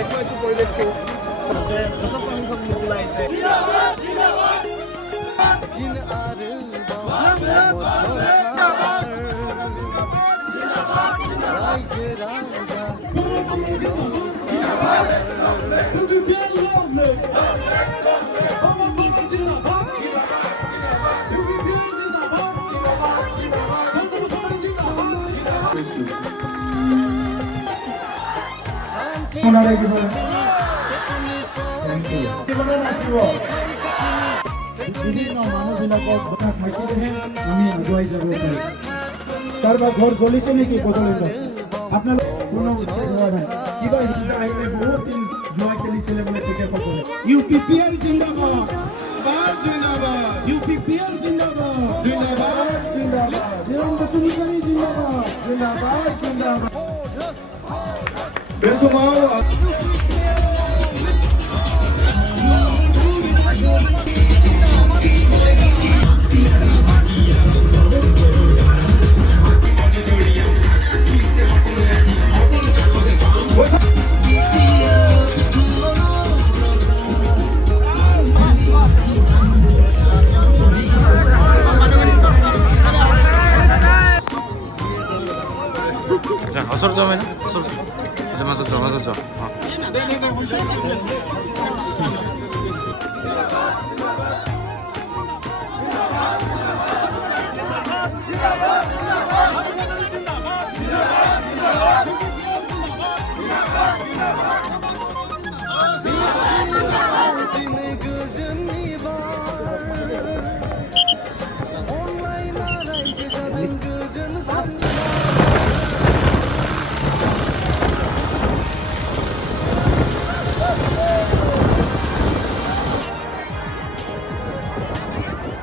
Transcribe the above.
দেখুৱাইছোঁ পৰিৱেশটো যথেষ্ট সংখ্যক লোক ওলাইছে। বিভিন্ন মানুহবিলাকক কথা থাকিলেহে আমি আগুৱাই যাব পাৰিম। কাৰোবাৰ ঘৰ চলিছে নেকি বদলিত আপোনালোক কোনো উচ্ছেদ হোৱা নাই কিবা হিংসা আহিলে বহুত দিন জুৱা খেলিছিলে বোলে তেখেতসকলে। UPPL জিন্দাবাদ, UPPL জিন্দাবাদ, হিৰণ্য সুমিকাৰী জিন্দাবাদ। ওচৰত যাওঁ মানে ওচৰত মাজত যাওঁ